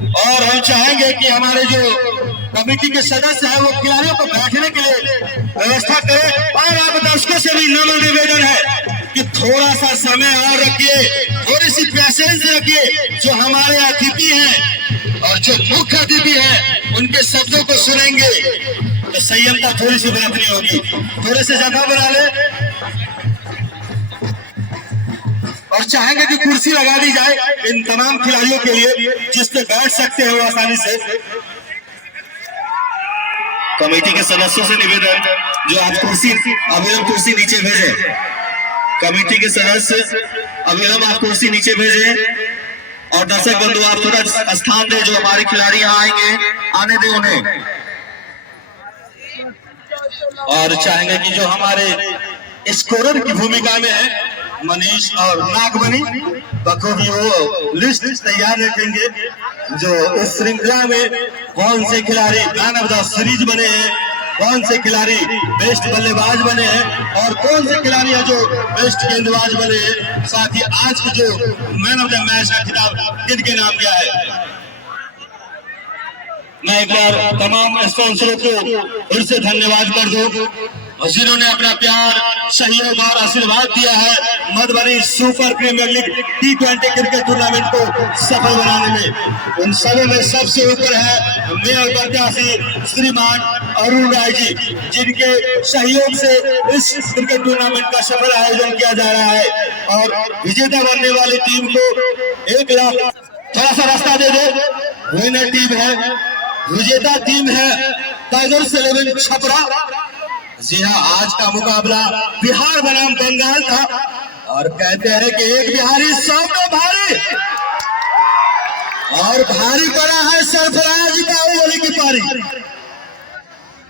और हम चाहेंगे कि हमारे जो कमेटी के सदस्य हैं वो खिलाड़ियों को बैठने के लिए व्यवस्था करें। और आप दर्शकों से भी नम्र निवेदन है कि थोड़ा सा समय और रखिए, थोड़ी सी पेशेंस रखिए। जो हमारे अतिथि हैं और जो मुख्य अतिथि हैं उनके शब्दों को सुनेंगे तो संयमता थोड़ी सी बरतनी होगी। थोड़े से जगह बना ले और चाहेंगे कि कुर्सी लगा दी जाए इन तमाम खिलाड़ियों के लिए जिस पे बैठ सकते हैं वो आसानी से। कमेटी के सदस्यों से निवेदन, जो आज अविलंब कुर्सी नीचे भेजे। कमेटी के सदस्य अविलंब आप कुर्सी नीचे भेजे और दर्शक बंधु आप थोड़ा स्थान दें। जो हमारे खिलाड़ी यहाँ आएंगे आने दें उन्हें। और चाहेंगे कि जो हमारे स्कोरर की भूमिका में है मनीष और नागमणि बखूबी वो लिस्ट तैयार रखेंगे जो इस श्रृंखला में कौन से खिलाड़ी मैन ऑफ द सीरीज बने हैं, कौन से खिलाड़ी बेस्ट बल्लेबाज बने हैं और कौन से खिलाड़ी हैं जो बेस्ट गेंदबाज बने हैं। साथ ही आज के जो मैन ऑफ द मैच का खिताब किनके नाम दिया है। मैं एक बार तमाम स्पॉन्सरों को फिर से धन्यवाद कर दूं जिन्होंने अपना प्यार, सहयोग और आशीर्वाद दिया है Madhubani super premier league T20 cricket tournament को सफल बनाने में। उन सबों में सबसे ऊपर है मेयर प्रत्याशी श्रीमान अरुण राय जी, जिनके सहयोग से इस क्रिकेट टूर्नामेंट का सफल आयोजन किया जा रहा है। और विजेता बनने वाली टीम को 1 लाख, थोड़ा सा रास्ता दे दे। विनर टीम है, विजेता टीम है टाइगर्स 11 छपरा। जी हाँ, आज का मुकाबला बिहार बनाम बंगाल था और कहते हैं कि एक बिहारी 100 में भारी और भारी पड़ा है सरफराज बाहुबली की पारी,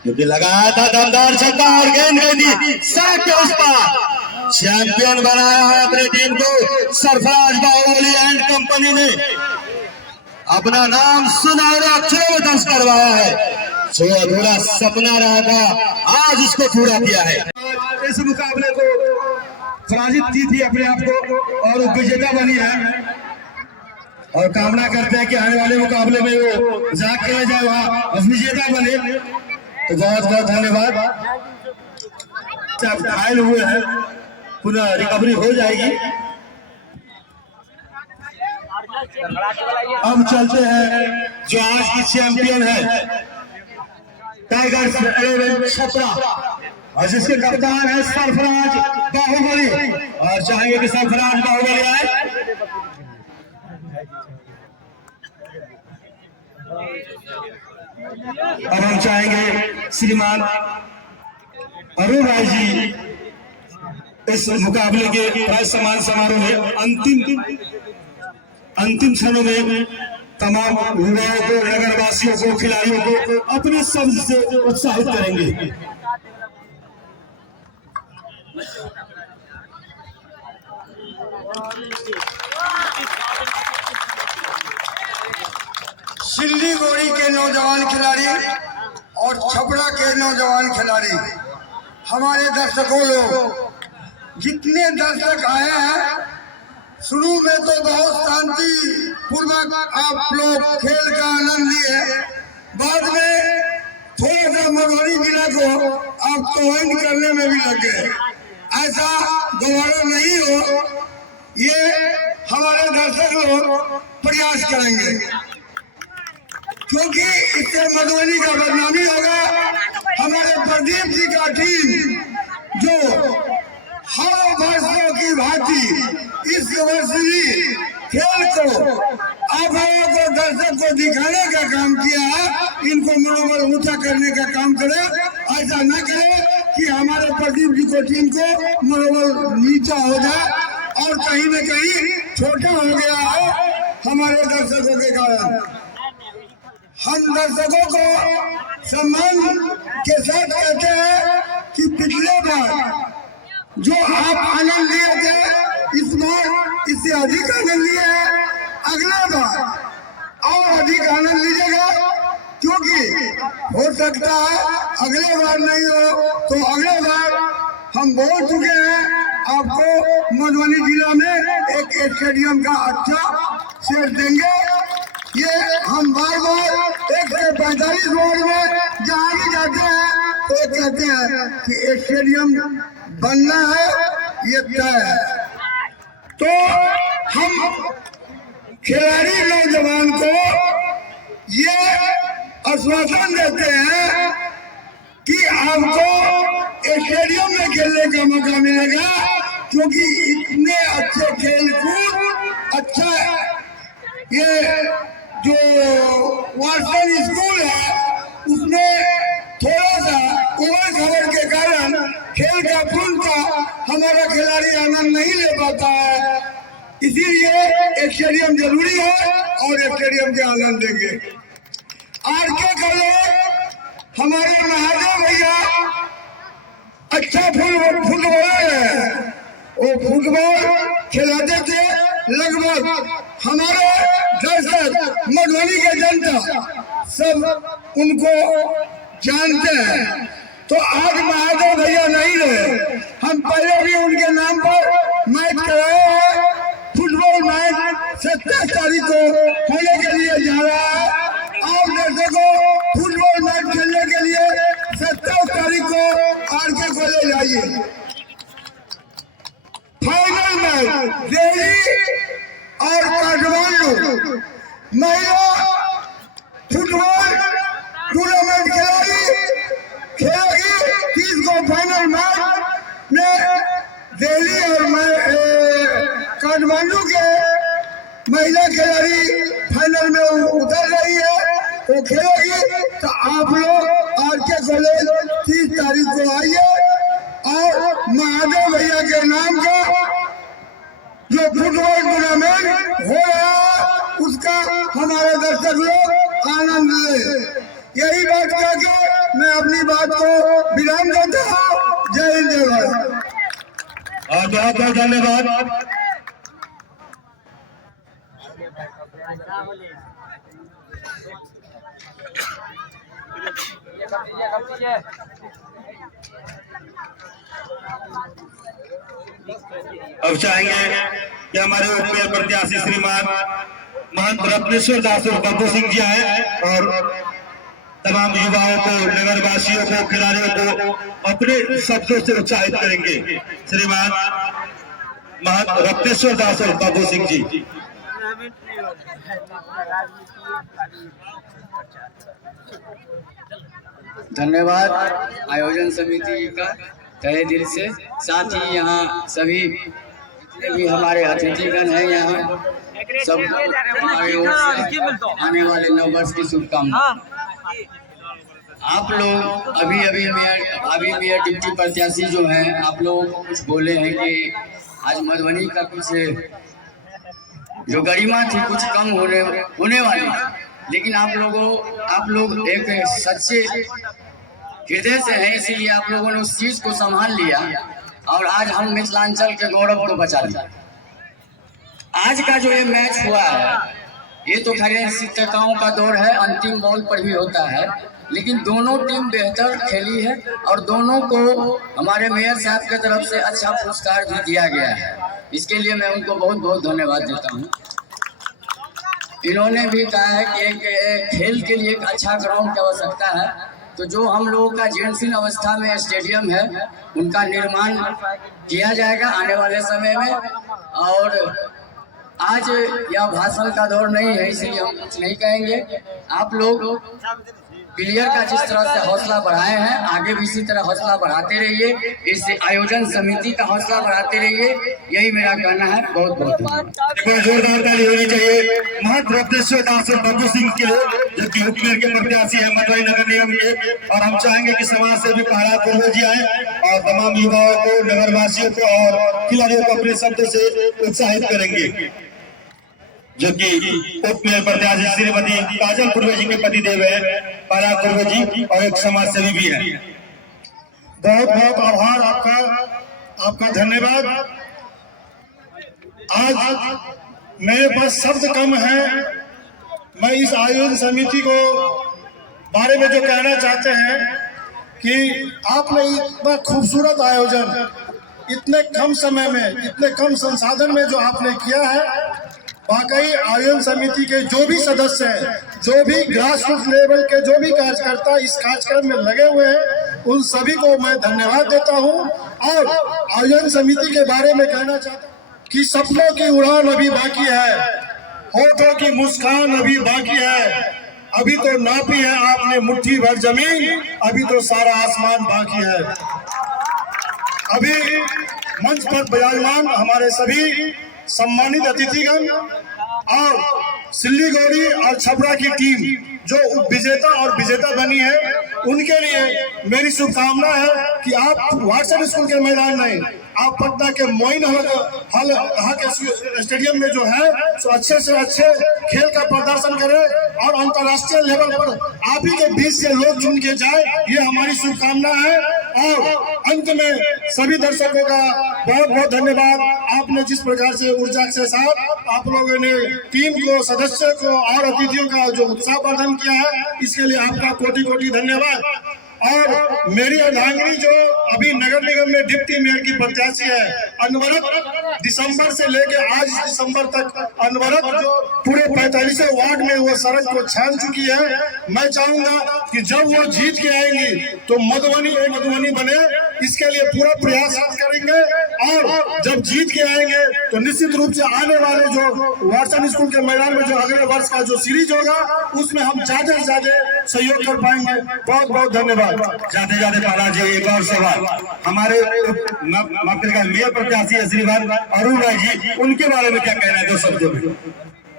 क्योंकि लगाया था दमदार छक्का और गेंद गेंदी सड़क के उस पार। चैंपियन बनाया है अपनी टीम को सरफराज बाहुबली एंड कंपनी ने। अपना नाम सुनहरे अक्षरों में दर्ज करवाया है। जो अधूरा सपना रहा था आज इसको पूरा किया है। इस मुकाबले को पराजित की थी अपने आप को और विजेता बनी है और कामना करते हैं कि आने वाले मुकाबले में वो जाग के जाए वहां विजेता बने। तो बहुत बहुत धन्यवाद। घायल हुए हैं, पुनः रिकवरी हो जाएगी। हम चलते हैं जो आज की चैंपियन है टाइगर्स 11 छपरा और जिसके कप्तान है सरफराज बाहुबली। और चाहेंगे कि सरफराज बाहुबली आए। और हम चाहेंगे श्रीमान अरुण राय जी इस मुकाबले के प्राइज सम्मान समारोह में अंतिम क्षणों में तमाम युवाओं को, नगरवासियों को, खिलाड़ियों को अपने शब्द से उत्साहित करेंगे। सिल्लीगुड़ी के नौजवान खिलाड़ी और छपरा के नौजवान खिलाड़ी, हमारे दर्शकों लोग जितने दर्शक आए हैं, शुरू में तो बहुत शांति पूर्वक आप लोग खेल का आनंद लिए। बाद में थोड़ा सा मधुबनी जिला को आप तोहिन करने में भी लग गए। ऐसा दोबारा नहीं हो, ये हमारे दर्शक लोग प्रयास करेंगे, क्योंकि इससे मधुबनी का बदनामी होगा। हमारे प्रदीप जी का टीम जो हर वर्षों की भांति इस वर्ष भी खेल को आप लोगों को, दर्शक को दिखाने का काम किया है। इनको मनोबल ऊंचा करने का काम करे। ऐसा न करे कि हमारे प्रदीप जी को टीम को मनोबल नीचा हो जाए और कहीं न कहीं छोटा हो गया है हमारे दर्शकों के कारण। हम दर्शकों को सम्मान के साथ कहते हैं कि पिछले बार जो आप आनंद लिए थे, इस बार इससे अधिक आनंद लिए हैं। अगला बार और अधिक आनंद लीजिएगा, क्योंकि हो सकता है अगले बार नहीं हो तो अगले बार हम बोल चुके हैं आपको मधुबनी जिला में एक स्टेडियम का अच्छा शेयर देंगे। ये हम इस वार्ड में जहाँ भी जाते हैं तो कहते हैं कि स्टेडियम बनना है, ये तय है। तो हम खिलाड़ी नौजवान को ये आश्वासन देते हैं कि आपको स्टेडियम में खेलने का मौका मिलेगा, क्योंकि इतने अच्छे खेल कूद अच्छा ये जो वाटसन स्कूल है उसमें थोड़ा सा उबड़ खबर के कारण खेल का पूर्णतः हमारा खिलाड़ी आनंद नहीं ले पाता है। इसीलिए स्टेडियम जरूरी है और स्टेडियम के आनंद देंगे। आरके कॉलेज हमारे महादेव भैया अच्छा फुटबॉलर है, वो फुटबॉल खिलाते थे। लगभग हमारे दर्शक मधुबनी के जनता सब उनको जानते हैं। तो आज महादेव भैया नहीं रहे, हम पहले भी उनके नाम पर मैच कराए हैं। फुटबॉल मैच 27 तारीख को होने के लिए जा रहा है। आप दर्शकों फुटबॉल मैच खेलने के लिए 27 तारीख को आरके कॉलेज आइए। फाइनल मैच दिल्ली और काठमांडू महिला फुटबॉल टूर्नामेंट खेलेगी। 30 को फाइनल मैच में दिल्ली और काठमांडू के महिला खिलाड़ी फाइनल में उतर रही है, वो खेलेगी। तो आप लोग आरके कॉलेज 30 तारीख को आइए और महादेव भैया के नाम का जो फुटबॉल टूर्नामेंट हो रहा है उसका हमारे दर्शक लोग आनंद ले। यही बात करके मैं अपनी बात को विराम देता हूँ। जय हिंद जय भारत। और बहुत बहुत धन्यवाद। अब चाहेंगे कि हमारे उपमेयर प्रत्याशी श्रीमान महंत रत्नेश्वर दास और बब्बू सिंह जी आए और तमाम युवाओं को, नगरवासियों को, खिलाड़ियों को अपने शब्दों से उत्साहित करेंगे। श्रीमान महंत रत्नेश्वर दास और बब्बू सिंह जी। धन्यवाद आयोजन समिति का तहे दिल से। साथ ही यहाँ सभी जितने भी हमारे अतिथिगण हैं, यहाँ सब हमारे ओर से आने वाले नववर्ष की शुभकामनाएं। आप लोग अभी मेयर डिप्टी प्रत्याशी जो हैं, आप लोग कुछ बोले हैं कि आज मधुबनी का कुछ जो गरिमा थी कुछ कम होने वाली, लेकिन आप लोग एक सच्चे हृदय से हैं, इसीलिए आप लोगों ने उस चीज को संभाल लिया और आज हम मिथिलांचल के गौरव को बचा लिया। आज का जो ये मैच हुआ है, ये तो खैर शिक्षकों का दौर है, अंतिम बॉल पर ही होता है, लेकिन दोनों टीम बेहतर खेली है और दोनों को हमारे मेयर साहब की तरफ से अच्छा पुरस्कार भी दिया गया है। इसके लिए मैं उनको बहुत बहुत धन्यवाद देता हूँ। इन्होंने भी कहा है कि एक खेल के लिए एक अच्छा ग्राउंड की आवश्यकता है, तो जो हम लोगों का जीर्णशीर्ण अवस्था में स्टेडियम है उनका निर्माण किया जाएगा आने वाले समय में। और आज यह भाषण का दौर नहीं है, इसलिए हम कुछ नहीं कहेंगे। आप लोग प्लेयर का जिस तरह से हौसला बढ़ाए हैं, आगे भी इसी तरह हौसला बढ़ाते रहिए, इस आयोजन समिति का हौसला बढ़ाते रहिए, यही मेरा कहना है। बहुत बहुत जोरदार ताली होनी चाहिए महंत रत्नेश्वर दास और बब्बू सिंह के, जो कि उपमेयर के प्रत्याशी है मधुबनी नगर निगम के। और हम चाहेंगे कि समाज से भी प्रहलाद पूर्व जी आए और तमाम युवाओं को, नगरवासियों को और खिलाड़ियों को अपने शब्दों से उत्साहित करेंगे, जो कि उपमेयर प्रत्याशी श्रीमती काजल पूर्व जी के पतिदेव है प्रहलाद पूर्व जी और एक समाज सेवी भी है। बहुत बहुत आभार आपका धन्यवाद। आज मेरे पास शब्द कम है। मैं इस आयोजन समिति को बारे में जो कहना चाहते हैं कि आपने इतना खूबसूरत आयोजन इतने कम समय में, इतने कम संसाधन में जो आपने किया है, वाकई आयोजन समिति के जो भी सदस्य हैं जो भी ग्रास रूट लेवल के जो भी कार्यकर्ता इस कार्यक्रम में लगे हुए हैं उन सभी को मैं धन्यवाद देता हूं। और आयोजन समिति के बारे में कहना चाहता हूं कि सपनों की उड़ान अभी बाकी है, होठों की मुस्कान अभी बाकी है, अभी तो नापी है आपने मुट्ठी भर जमीन, अभी तो सारा आसमान बाकी है। अभी मंच पर विराजमान हमारे सभी सम्मानित अतिथिगण और सिल्लीगुड़ी और छपरा की टीम जो विजेता और विजेता बनी है, उनके लिए मेरी शुभकामना है कि आप वाटसन स्कूल के मैदान में, आप पटना के मोइन हॉल के स्टेडियम में जो है सो अच्छे से अच्छे खेल का प्रदर्शन करें और अंतर्राष्ट्रीय लेवल पर आप ही के बीच से लोग चुन के जाए, ये हमारी शुभकामना है। और अंत में सभी दर्शकों का बहुत बहुत धन्यवाद। आपने जिस प्रकार से ऊर्जा के साथ आप लोगों ने टीम को, सदस्य को और अतिथियों का जो उत्साहवर्धन किया है, इसके लिए आपका कोटि कोटि धन्यवाद। और मेरी अर्धांगिनी जो अभी नगर निगम में डिप्टी मेयर की प्रत्याशी है, अनवरत दिसंबर से लेकर आज दिसंबर तक अनवरत जो पूरे 45 वार्ड में वो सड़क को छान चुकी है। मैं चाहूंगा कि जब वो जीत के आएंगी तो मधुबनी बने, इसके लिए पूरा प्रयास करेंगे। और जब जीत के आएंगे तो निश्चित रूप से आने वाले जो वाटसन स्कूल के मैदान में जो अगले वर्ष का जो सीरीज होगा उसमें हम ज्यादा से ज्यादा सहयोग कर पाएंगे। बहुत बहुत धन्यवाद। जाते जाते महाराज जी एक और सवाल, हमारे मेयर प्रत्याशी है श्रीमान अरुण राय जी, उनके बारे में क्या कहना है 2 शब्दों में?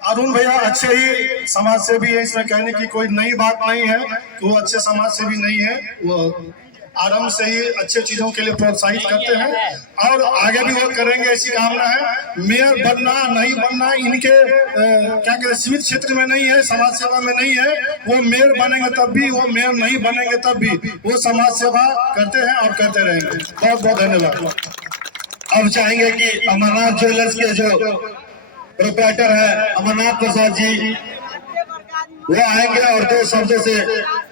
अरुण भैया अच्छे ही समाज सेवी है, इसमें कहने की कोई नई बात नहीं है कि वो अच्छे समाज सेवी नहीं है। वो आरंभ से ही अच्छे चीजों के लिए प्रोत्साहित करते हैं और आगे भी वो करेंगे, ऐसी कामना है। मेयर बनना नहीं बनना इनके क्या कहते सीमित क्षेत्र में नहीं है, समाज सेवा में नहीं है। वो मेयर बनेंगे तब भी, वो मेयर नहीं बनेंगे तब भी वो समाज सेवा करते हैं और करते रहेंगे। बहुत बहुत धन्यवाद। अब चाहेंगे कि अमरनाथ ज्वेलर्स के जो प्रोप्राइटर है अमरनाथ प्रसाद जी, वो आएंगे और 2 शब्दों से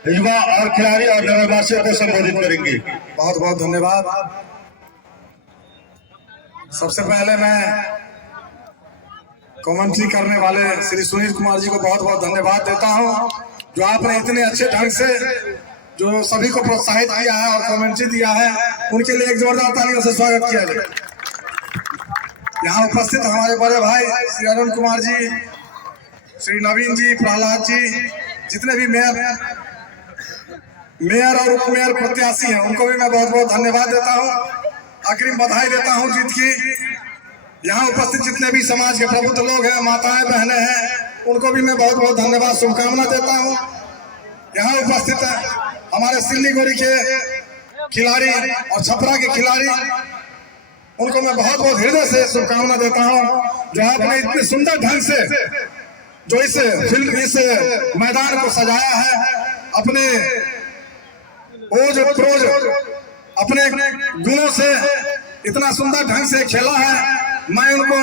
युवा और खिलाड़ी और नगरवासियों को संबोधित करेंगे। बहुत बहुत धन्यवाद। सबसे पहले मैं कमेंट्री करने वाले श्री सुनील कुमार जी को बहुत बहुत धन्यवाद देता हूं, जो आपने इतने अच्छे ढंग से जो सभी को प्रोत्साहित किया है और कमेंट्री दिया है, उनके लिए एक जोरदार तालियों से स्वागत किया जाए। यहाँ उपस्थित हमारे बड़े भाई श्री अरुण कुमार जी, श्री नवीन जी, प्रहलाद जी, जितने भी मेयर और उप मेयर प्रत्याशी हैं, उनको भी मैं बहुत बहुत धन्यवाद देता हूं, अग्रिम बधाई देता हूं जीत की। यहाँ उपस्थित जितने भी समाज के प्रबुद्ध लोग हैं, माताएं बहनें हैं, उनको भी मैं बहुत बहुत धन्यवाद शुभकामना देता हूं। यहाँ उपस्थित हमारे सिल्लीगुड़ी के खिलाड़ी और छपरा के खिलाड़ी, उनको मैं बहुत बहुत हृदय से शुभकामना देता हूं, जो आपने इतने सुंदर ढंग से जो इस मैदान को सजाया है, अपने ओज प्रोज अपने गुणों से इतना सुंदर ढंग से खेला है। मैं उनको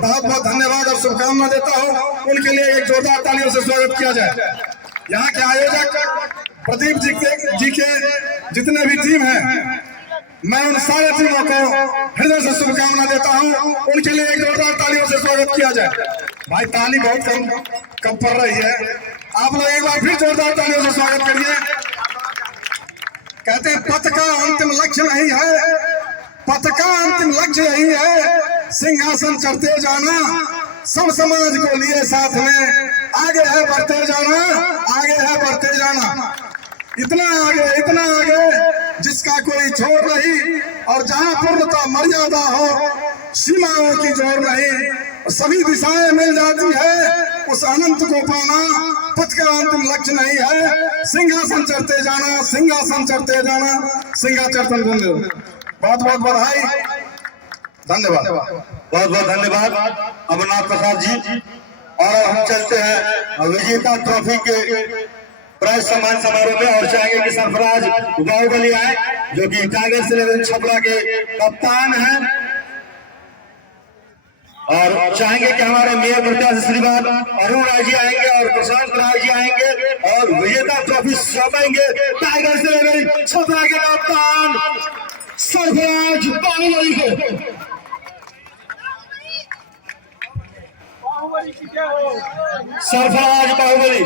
बहुत बहुत धन्यवाद और शुभकामना देता हूं। उनके लिए एक जोरदार तालियों से स्वागत किया जाए। यहाँ के आयोजक प्रदीप जी के जितने भी टीम हैं, मैं उन सारे टीमों को हृदय से शुभकामना देता हूं। उनके लिए एक जोरदार तालियों से स्वागत किया जाए। भाई ताली बहुत कम पड़ रही है, आप लोग एक बार फिर जोरदार तालियों से स्वागत करिए। कहते हैं पथ का अंतिम लक्ष्य नहीं है, पथ का अंतिम लक्ष्य यही है, सिंहासन चढ़ते जाना, सब समाज को लिए साथ में, आगे है बढ़ते जाना, आगे है बढ़ते जाना, इतना आगे जिसका कोई छोर नहीं, और जहाँ पूर्णता मर्यादा हो, सीमाओं की जोर नहीं, सभी दिशाएं मिल जाती है, उस अनंत को पाना पथ का अंतिम लक्ष्य नहीं है, सिंहासन चढ़ते जाना, सिंहासन चढ़ते जाना, सिंहासन। बहुत बहुत बधाई, धन्यवाद। बहुत बहुत धन्यवाद अमरनाथ प्रसाद जी। और हम चलते हैं विजेता ट्रॉफी के प्राइज सम्मान समारोह में, और चाहेंगे कि सरफराज बाहुबली आए, जो कि टाइगर्स 11 छपरा के कप्तान हैं, और चाहेंगे कि हमारे मेयर प्रत्याशी श्रीमान अरुण राय जी आएंगे और प्रशांत राय जी आएंगे और विजेता ट्रॉफी सौंपेंगे टाइगर्स 11 छपरा के कप्तान सरफराज बाहुबली को। सरफराज बाहुबली।